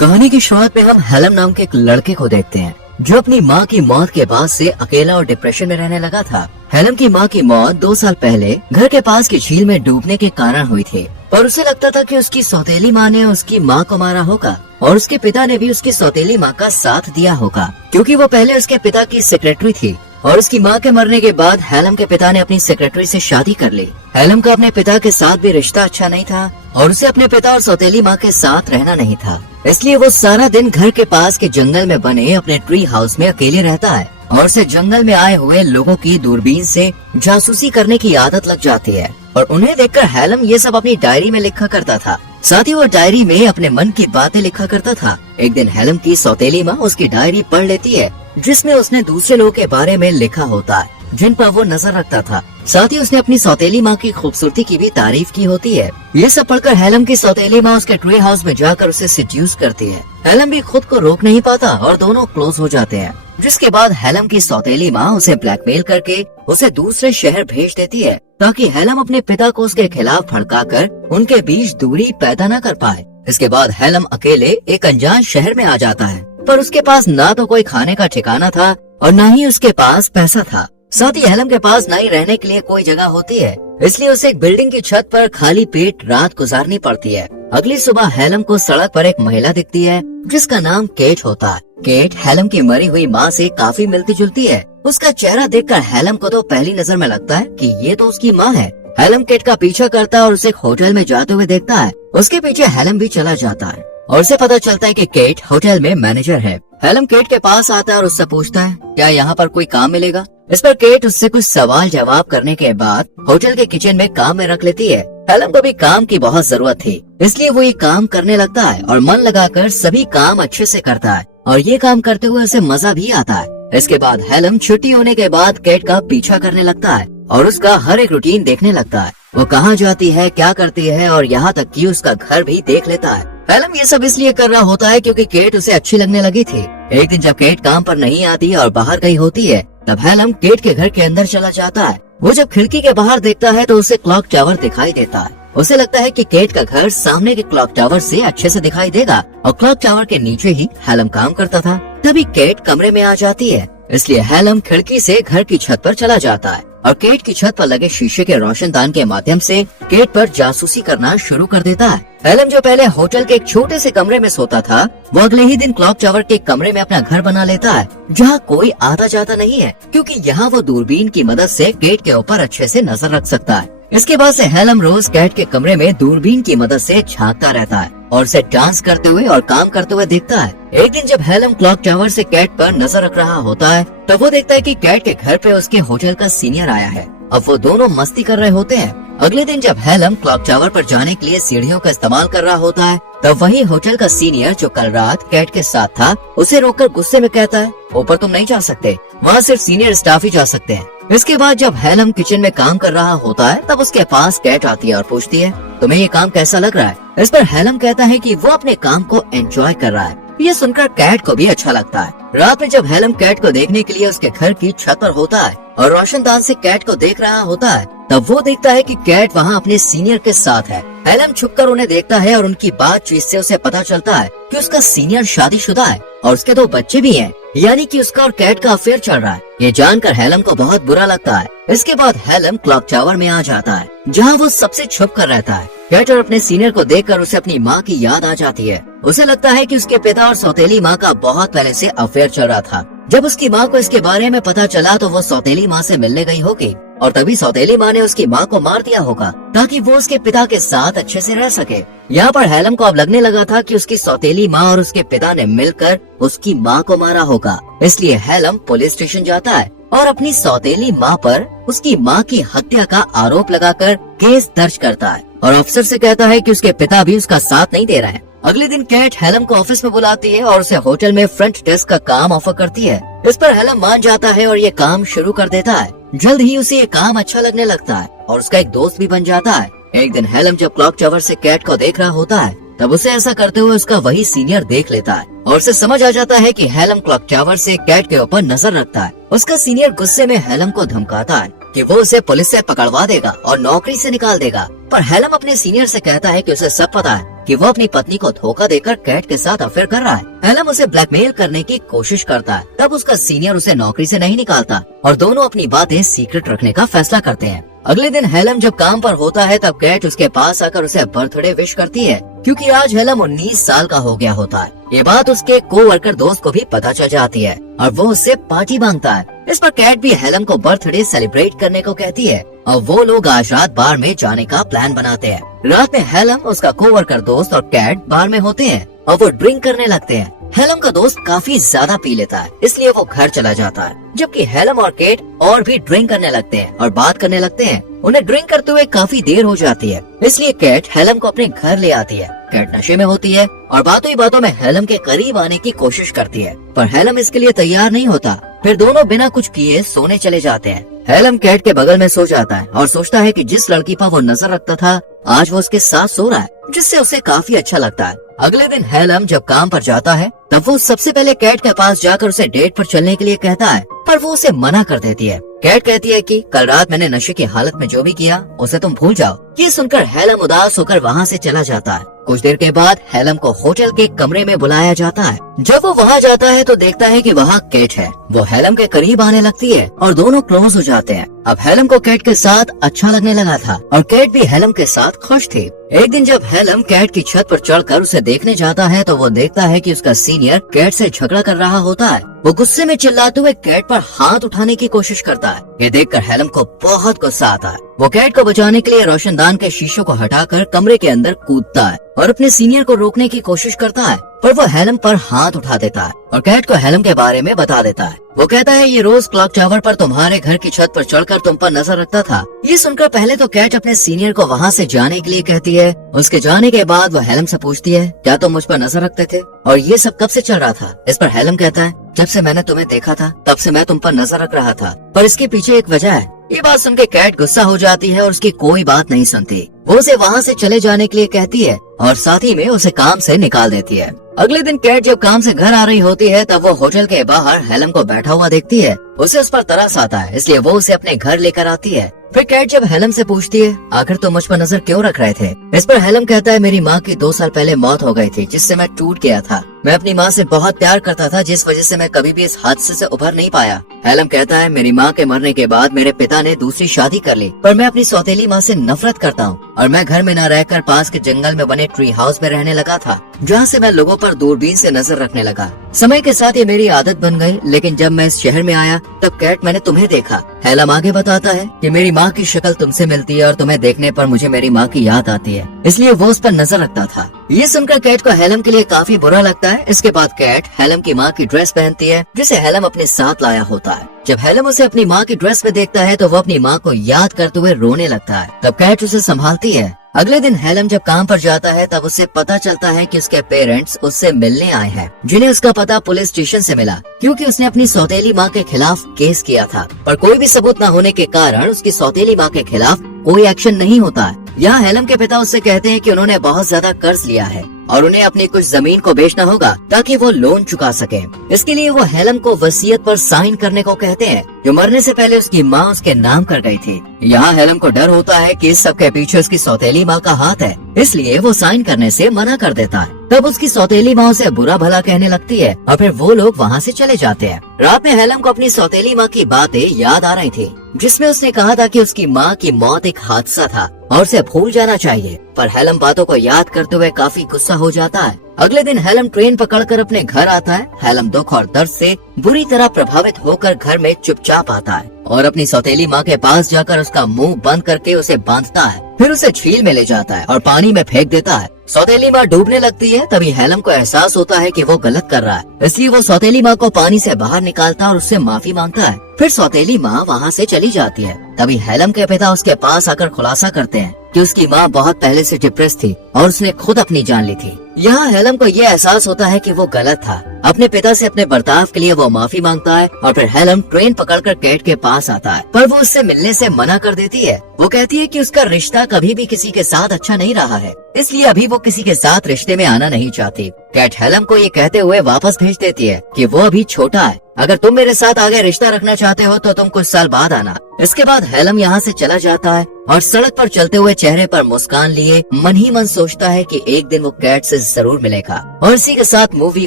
कहानी की शुरुआत में हम हेलम नाम के एक लड़के को देखते हैं जो अपनी माँ की मौत के बाद से अकेला और डिप्रेशन में रहने लगा था। हेलम की माँ की मौत 2 साल पहले घर के पास की झील में डूबने के कारण हुई थी, पर उसे लगता था कि उसकी सौतेली माँ ने उसकी माँ को मारा होगा और उसके पिता ने भी उसकी सौतेली माँ का साथ दिया होगा, क्योंकि वो पहले उसके पिता की सेक्रेटरी थी और उसकी माँ के मरने के बाद हेलम के पिता ने अपनी सेक्रेटरी से शादी कर ली। हेलम का अपने पिता के साथ भी रिश्ता अच्छा नहीं था और उसे अपने पिता और सौतेली माँ के साथ रहना नहीं था, इसलिए वो सारा दिन घर के पास के जंगल में बने अपने ट्री हाउस में अकेले रहता है और उसे जंगल में आए हुए लोगों की दूरबीन से जासूसी करने की आदत लग जाती है और उन्हें देखकर हेलम ये सब अपनी डायरी में लिखा करता था। साथ ही वो डायरी में अपने मन की बातें लिखा करता था। एक दिन हेलम की सौतेली माँ उसकी डायरी पढ़ लेती है जिसमें उसने दूसरे लोगों के बारे में लिखा होता है जिन पर वो नजर रखता था। साथ ही उसने अपनी सौतेली माँ की खूबसूरती की भी तारीफ की होती है। ये सब पढ़कर हेलम की सौतेली माँ उसके ट्री हाउस में जाकर उसे सिड्यूस करती है। हेलम भी खुद को रोक नहीं पाता और दोनों क्लोज हो जाते हैं, जिसके बाद हेलम की सौतेली माँ उसे ब्लैकमेल करके उसे दूसरे शहर भेज देती है ताकि हेलम अपने पिता को उसके खिलाफ भड़काकर उनके बीच दूरी पैदा न कर पाए। इसके बाद हेलम अकेले एक अनजान शहर में आ जाता है, पर उसके पास ना तो कोई खाने का ठिकाना था और न ही उसके पास पैसा था। साथ ही हेलम के पास न ही रहने के लिए कोई जगह होती है, इसलिए उसे एक बिल्डिंग की छत पर खाली पेट रात गुजारनी पड़ती है। अगली सुबह हेलम को सड़क पर एक महिला दिखती है जिसका नाम केट होता है। केट हेलम की मरी हुई माँ से काफी मिलती जुलती है। उसका चेहरा देखकर हेलम को तो पहली नजर में लगता है कि ये तो उसकी माँ है। हेलम केट का पीछा करता है और उसे एक होटल में जाते हुए देखता है। उसके पीछे हेलम भी चला जाता है और उसे पता चलता है कि केट होटल में मैनेजर है। हेलम केट के पास आता है और उससे पूछता है क्या यहाँ पर कोई काम मिलेगा। इस पर केट उससे कुछ सवाल जवाब करने के बाद होटल के किचन में काम में रख लेती है। हेलम को भी काम की बहुत जरूरत थी, इसलिए वो ये काम करने लगता है और मन लगाकर सभी काम अच्छे से करता है और ये काम करते हुए उसे मजा भी आता है। इसके बाद हेलम छुट्टी होने के बाद केट का पीछा करने लगता है और उसका हर एक रूटीन देखने लगता है। वो कहाँ जाती है, क्या करती है और यहाँ तक कि उसका घर भी देख लेता है। हेलम ये सब इसलिए कर रहा होता है क्योंकि केट उसे अच्छी लगने लगी थी। एक दिन जब केट काम पर नहीं आती और बाहर गई होती है तब हेलम केट के घर के अंदर चला जाता है। वो जब खिड़की के बाहर देखता है तो उसे क्लॉक टावर दिखाई देता है। उसे लगता है कि केट का घर सामने के क्लॉक टावर से अच्छे से दिखाई देगा और क्लॉक टावर के नीचे ही हेलम काम करता था। तभी केट कमरे में आ जाती है, इसलिए हेलम खिड़की से घर की छत पर चला जाता है और केट की छत पर लगे शीशे के रोशनदान के माध्यम से केट पर जासूसी करना शुरू कर देता है। हेलम जो पहले होटल के एक छोटे से कमरे में सोता था, वो अगले ही दिन क्लॉक टावर के कमरे में अपना घर बना लेता है जहाँ कोई आता जाता नहीं है, क्योंकि यहाँ वो दूरबीन की मदद से केट के ऊपर अच्छे से नजर रख सकता है। इसके बाद से हेलम रोज केट के कमरे में दूरबीन की मदद से झांकता रहता है और उसे डांस करते हुए और काम करते हुए देखता है। एक दिन जब हेलम क्लॉक टावर से केट पर नजर रख रहा होता है तो वो देखता है कि केट के घर पे उसके होटल का सीनियर आया है। अब वो दोनों मस्ती कर रहे होते हैं। अगले दिन जब हेलम क्लॉक टावर पर जाने के लिए सीढ़ियों का इस्तेमाल कर रहा होता है तब वही होटल का सीनियर जो कल रात केट के साथ था उसे रोककर गुस्से में कहता है ऊपर तुम नहीं जा सकते, वहाँ सिर्फ सीनियर स्टाफ ही जा सकते हैं। इसके बाद जब हेलम किचन में काम कर रहा होता है तब उसके पास केट आती है और पूछती है तुम्हें ये काम कैसा लग रहा है। इस पर हेलम कहता है कि वो अपने काम को एंजॉय कर रहा है। ये सुनकर केट को भी अच्छा लगता है। रात में जब हेलम केट को देखने के लिए उसके घर की छत पर होता है और रोशनदान से केट को देख रहा होता है तब वो देखता है कि केट वहाँ अपने सीनियर के साथ है। हेलम छुपकर उन्हें देखता है और उनकी बातचीत से उसे पता चलता है कि उसका सीनियर शादीशुदा है और उसके 2 बच्चे भी हैं, यानी कि उसका और केट का अफेयर चल रहा है। ये जानकर हेलम को बहुत बुरा लगता है। इसके बाद हेलम क्लॉक टावर में आ जाता है जहाँ वो सबसे छुप कर रहता है। केट और अपने सीनियर को देखकर उसे अपनी माँ की याद आ जाती है। उसे लगता है कि उसके पिता और सौतेली माँ का बहुत पहले से अफेयर चल रहा था। जब उसकी माँ को इसके बारे में पता चला तो वो सौतेली माँ से मिलने गई होगी और तभी सौतेली माँ ने उसकी माँ को मार दिया होगा ताकि वो उसके पिता के साथ अच्छे से रह सके। यहाँ पर हेलम को अब लगने लगा था कि उसकी सौतेली माँ और उसके पिता ने मिलकर उसकी माँ को मारा होगा। इसलिए हेलम पुलिस स्टेशन जाता है और अपनी सौतेली माँ पर उसकी माँ की हत्या का आरोप लगाकर केस दर्ज करता है और अफसर से कहता है कि उसके पिता भी उसका साथ नहीं दे रहे हैं। अगले दिन केट हेलम को ऑफिस में बुलाती है और उसे होटल में फ्रंट डेस्क का काम ऑफर करती है। इस पर हेलम मान जाता है और ये काम शुरू कर देता है। जल्द ही उसे ये काम अच्छा लगने लगता है और उसका एक दोस्त भी बन जाता है। एक दिन हेलम जब क्लॉक टावर से केट को देख रहा होता है तब उसे ऐसा करते हुए उसका वही सीनियर देख लेता है और उसे समझ आ जाता है कि हेलम क्लॉक टावर से केट के ऊपर नजर रखता है। उसका सीनियर गुस्से में हेलम को धमकाता है कि वो उसे पुलिस से पकड़वा देगा और नौकरी से निकाल देगा, पर हेलम अपने सीनियर से कहता है कि उसे सब पता है कि वो अपनी पत्नी को धोखा देकर कैट के साथ अफेयर कर रहा है। हेलम उसे ब्लैकमेल करने की कोशिश करता है। तब उसका सीनियर उसे नौकरी से नहीं निकालता और दोनों अपनी बातें सीक्रेट रखने का फैसला करते हैं। अगले दिन हेलम जब काम पर होता है तब कैट उसके पास आकर उसे बर्थडे विश करती है, क्योंकि आज हेलम 19 साल का हो गया होता है। ये बात उसके कोवर्कर दोस्त को भी पता चल जाती है और वो उससे पार्टी मांगता है। इस पर कैट भी हेलम को बर्थडे सेलिब्रेट करने को कहती है और वो लोग आज रात बार में जाने का प्लान बनाते हैं। रात में हेलम, उसका कोवर्कर दोस्त और कैट बार में होते हैं और वो ड्रिंक करने लगते हैं। हेलम का दोस्त काफी ज्यादा पी लेता है, इसलिए वो घर चला जाता है, जबकि हेलम और केट और भी ड्रिंक करने लगते हैं और बात करने लगते हैं। उन्हें ड्रिंक करते हुए काफी देर हो जाती है, इसलिए केट हेलम को अपने घर ले आती है। केट नशे में होती है और बातों ही बातों में हेलम के करीब आने की कोशिश करती है, पर हेलम इसके लिए तैयार नहीं होता। फिर दोनों बिना कुछ किए सोने चले जाते हैं। हेलम केट के बगल में सो जाता है और सोचता है कि जिस लड़की पर वो नजर रखता था आज वो उसके साथ सो रहा है, जिससे उसे काफी अच्छा लगता है। अगले दिन हेलम जब काम पर जाता है तब वो सबसे पहले कैट के पास जाकर उसे डेट पर चलने के लिए कहता है, पर वो उसे मना कर देती है। कैट कहती है कि कल रात मैंने नशे की हालत में जो भी किया उसे तुम भूल जाओ। ये सुनकर हेलम उदास होकर वहाँ से चला जाता है। कुछ देर के बाद हेलम को होटल के कमरे में बुलाया जाता है। जब वो वहाँ जाता है तो देखता है कि वहाँ केट है। वो हेलम के करीब आने लगती है और दोनों क्लोज हो जाते हैं। अब हेलम को केट के साथ अच्छा लगने लगा था और केट भी हेलम के साथ खुश थी। एक दिन जब हेलम केट की छत पर चढ़कर उसे देखने जाता है तो वो देखता है कि उसका सीनियर केट से झगड़ा कर रहा होता है। वो गुस्से में चिल्लाते हुए केट पर हाथ उठाने की कोशिश करता है। ये देखकर हेलम को बहुत गुस्सा आता है। वो केट को बचाने के लिए रोशनदान के शीशों को हटाकर कमरे के अंदर कूदता है और अपने सीनियर को रोकने की कोशिश करता है, पर वो हेलम पर हाथ उठा देता है और केट को हेलम के बारे में बता देता है। वो कहता है ये रोज क्लॉक टावर पर तुम्हारे घर की छत पर चढ़कर तुम पर नजर रखता था। ये सुनकर पहले तो केट अपने सीनियर को वहाँ से जाने के लिए कहती है। उसके जाने के बाद वो हेलम से पूछती है, क्या तुम मुझ पर नजर रखते थे और ये सब कब से चल रहा था? इस पर हेलम कहता है, जब से मैंने तुम्हें देखा था तब से मैं तुम पर नजर रख रहा था, पर इसके पीछे एक वजह है। ये बात सुनकर कैट गुस्सा हो जाती है और उसकी कोई बात नहीं सुनती। वो उसे वहाँ से चले जाने के लिए कहती है और साथ ही में उसे काम से निकाल देती है। अगले दिन कैट जब काम से घर आ रही होती है तब वो होटल के बाहर हेलम को बैठा हुआ देखती है। उसे उस पर तरस आता है, इसलिए वो उसे अपने घर लेकर आती है। फिर कैट जब हेलम से पूछती है, आखिर तुम मुझ पर नजर क्यों रख रहे थे? इस पर हेलम कहता है, मेरी माँ की 2 साल पहले मौत हो गई थी, जिससे मैं टूट गया था। मैं अपनी माँ से बहुत प्यार करता था, जिस वजह से मैं कभी भी इस हादसे से उभर नहीं पाया। हेलम कहता है, मेरी माँ के मरने के बाद मेरे पिता ने दूसरी शादी कर ली, पर मैं अपनी सौतेली माँ से नफरत करता हूँ और मैं घर में न रहकर पास के जंगल में बने ट्री हाउस में रहने लगा था, जहाँ से मैं लोगों पर दूरबीन से नजर रखने लगा। समय के साथ ये मेरी आदत बन गई, लेकिन जब मैं इस शहर में आया तब कैट मैंने तुम्हें देखा। हेलम आगे बताता है कि मेरी माँ की शक्ल तुमसे मिलती है और तुम्हें देखने पर मुझे मेरी माँ की याद आती है, इसलिए वो उस पर नजर रखता था। ये सुनकर कैट को हेलम के लिए काफी बुरा लगता है। इसके बाद कैट हेलम की माँ की ड्रेस पहनती है, जिसे हेलम अपने साथ लाया होता है। जब हेलम उसे अपनी माँ की ड्रेस में देखता है तो वो अपनी माँ को याद करते हुए रोने लगता है। तब कैट उसे संभालती है। अगले दिन हेलम जब काम पर जाता है तब उसे पता चलता है कि उसके पेरेंट्स उससे मिलने आए हैं, जिन्हें उसका पता पुलिस स्टेशन से मिला, क्योंकि उसने अपनी सौतेली माँ के खिलाफ केस किया था, पर कोई भी सबूत न होने के कारण उसकी सौतेली माँ के खिलाफ कोई एक्शन नहीं होता है। यहाँ हेलम के पिता उससे कहते हैं कि उन्होंने बहुत ज्यादा कर्ज लिया है और उन्हें अपनी कुछ जमीन को बेचना होगा ताकि वो लोन चुका सके। इसके लिए वो हेलम को वसीयत पर साइन करने को कहते हैं, जो मरने से पहले उसकी माँ उसके नाम कर गई थी। यहाँ हेलम को डर होता है कि इस सब के पीछे उसकी सौतेली माँ का हाथ है, इसलिए वो साइन करने से मना कर देता है। तब उसकी सौतेली माँ उसे बुरा भला कहने लगती है और फिर वो लोग वहाँ से चले जाते हैं। रात में हेलम को अपनी सौतेली माँ की बातें याद आ रही थी, जिसमें उसने कहा था कि उसकी माँ की मौत एक हादसा था और उसे भूल जाना चाहिए, पर हेलम बातों को याद करते हुए काफी गुस्सा हो जाता है। अगले दिन हेलम ट्रेन पकड़कर अपने घर आता है। हेलम दुख और दर्द से बुरी तरह प्रभावित होकर घर में चुपचाप आता है और अपनी सौतेली माँ के पास जाकर उसका मुंह बंद करके उसे बांधता है, फिर उसे झील में ले जाता है और पानी में फेंक देता है। सौतेली माँ डूबने लगती है। तभी हेलम को एहसास होता है कि वो गलत कर रहा है, इसलिए वो सौतेली माँ को पानी से बाहर निकालता है और उससे माफी मांगता है। फिर सौतेली माँ वहाँ से चली जाती है। तभी हेलम के पिता उसके पास आकर खुलासा करते हैं कि उसकी माँ बहुत पहले से डिप्रेस थी और उसने खुद अपनी जान ली थी। यहाँ हेलम को ये एहसास होता है कि वो गलत था। अपने पिता से अपने बर्ताव के लिए वो माफी मांगता है और फिर हेलम ट्रेन पकड़कर कैट के पास आता है, पर वो उससे मिलने से मना कर देती है। वो कहती है कि उसका रिश्ता कभी भी किसी के साथ अच्छा नहीं रहा है, इसलिए अभी वो किसी के साथ रिश्ते में आना नहीं चाहती। कैट हेलम को ये कहते हुए वापस भेज देती है कि वो अभी छोटा है, अगर तुम मेरे साथ आगे रिश्ता रखना चाहते हो तो तुम कुछ साल बाद आना। इसके बाद हेलम यहाँ से चला जाता है और सड़क पर चलते हुए चेहरे पर मुस्कान लिए मन ही मन सोचता है कि एक दिन वो कैट से जरूर मिलेगा। और इसी के साथ मूवी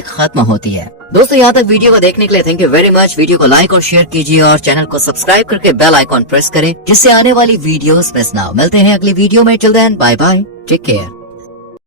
खत्म होती है। दोस्तों यहाँ तक वीडियो को देखने के लिए thank you very much. Video को लाइक और शेयर कीजिए और चैनल को सब्सक्राइब करके बेल आइकॉन प्रेस करें जिससे आने वाली वीडियोस मिस ना हो। मिलते हैं अगली वीडियो में। Till then bye bye, take care.